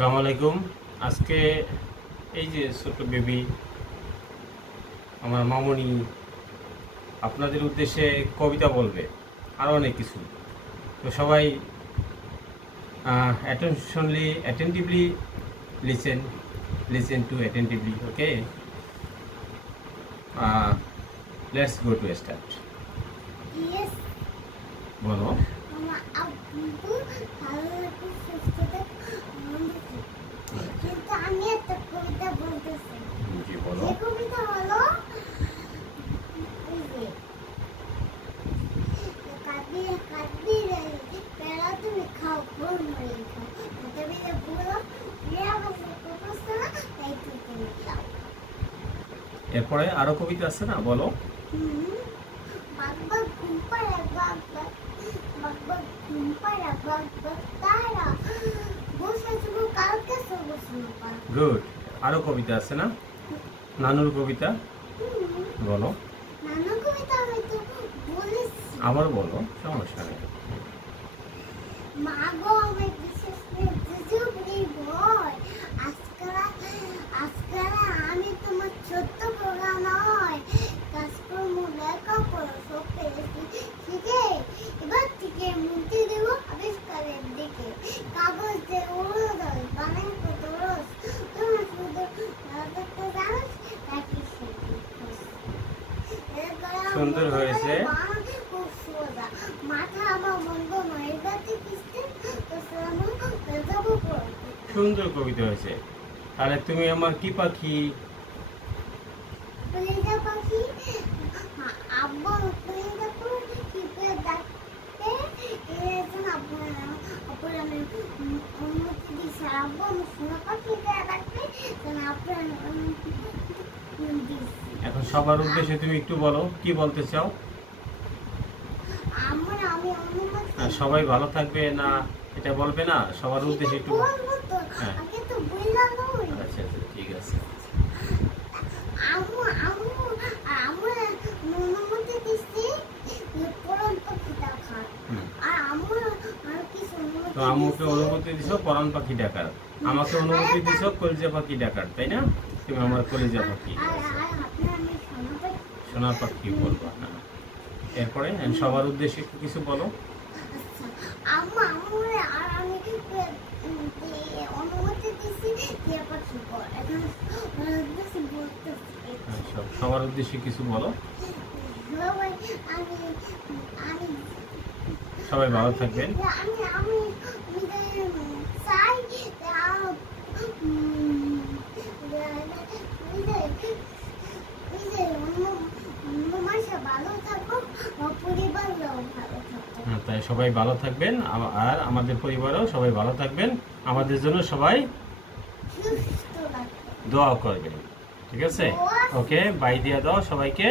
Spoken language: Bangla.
আসসালামু আলাইকুম। আজকে এই যে ছোট বেবি আমার মামনি আপনাদের উদ্দেশ্যে কবিতা বলবে, আরও অনেক কিছু। তো সবাই attentively listen to attentively. Okay, let's go to start. Yes. বলো। Mama, আব্বু ভালো লাগছে সুস্থতা কিন্তু আমি একটা কবিতা বলতেছি। জি বলো। যে কবিতা হলো কাঁদি কাঁদি পেড়া তুমি খাও ফুল মরে খাও তবে যে পুরো মেয়া বসে প্রপোজটা না তাই তুমি খাও। এরপরে আরো কবিতা আছে না, বলো। বাগবাগ ঘুম পাড়া বাগবাগ বাগবাগ ঘুম পাড়া বাগবাগ তারা বসে থাকো কালকে সবুজ পাড়া। গুড। আরো কবিতা আছে না, নানুর কবিতা বলো। নানা কবিতা হয়তো বলেছি। আবার বলো, সমস্যা নেই। মা গো আমার বিশেষ করে ভয় আজকাল আমি তোমার ছোট্ট প্রোগ্রাম নয় কাজকর্ম লেখা পড়ো সব পেরেছি শিখে এবার থেকে মুক্তি দেব আবিষ্কারের দিকে কাগজ দিয়ে উড়ো দল বানাই কত রস তোমার শুধু দেখতে জানো নাকি সুন্দর হয়েছে। খুব সোজা মাথা আমার মন্দ নয় এবারে কিস্তে তো সামনে যাবো পড়তে। সুন্দর কবিতা হয়েছে। তাহলে তুমি আমার কি পাখি? কলিজা পাখি আব্বু কলিজা পাখি কি ডাকতে এজন আব্বু আমি অনুমতি দিছি আব্বু আমি সোনা পাখি ডাকতে তখন আব্বু এখন সবার উদ্দেশ্যে তুমি একটু বলো, কি বলতে চাও? আমি অনুমতি সবাই ভালো থাকবে না এটা বলবে না, সবার উদ্দেশ্যে একটু। বলবো তো হ্যাঁ। আগে তো বইলা নই আচ্ছা আচ্ছা, ঠিক আছে। আমু আমু আমু অনুমতি দিছি পরম পাখি দেখা আর আমু আর কিছু অনুমতি তো আম্মুকে অনুমতি দিছো পরাণ পাখি ডাকার, আমাকে অনুমতি দিছো কলিজা পাখি ডাকার, তাই না? তুমি আমার কলিজা পাখি, আর আপনার আমি শোনাতে সোনার পাখি বলবা না। এরপরে সবার উদ্দেশ্যে একটু কিছু বলো। আচ্ছা আমু আমু আর আমি অনুমতি দিছি টিয়া পাখি কর এখন বলতেছি সবার উদ্দেশ্যে কিছু বলো। সবাই আমি আমি সবাই ভালো থাকবেন। আমি আমি চাই ভালো থাকো পরিবাররাও ভালো থাকো। তাই সবাই ভালো থাকবেন, আর আমাদের পরিবারও সবাই ভালো থাকবেন। আমাদের জন্য সবাই সুস্থ থাকো। দোয়া করবেন, ঠিক আছে? ওকে, বাই দিয়ে দাও সবাইকে।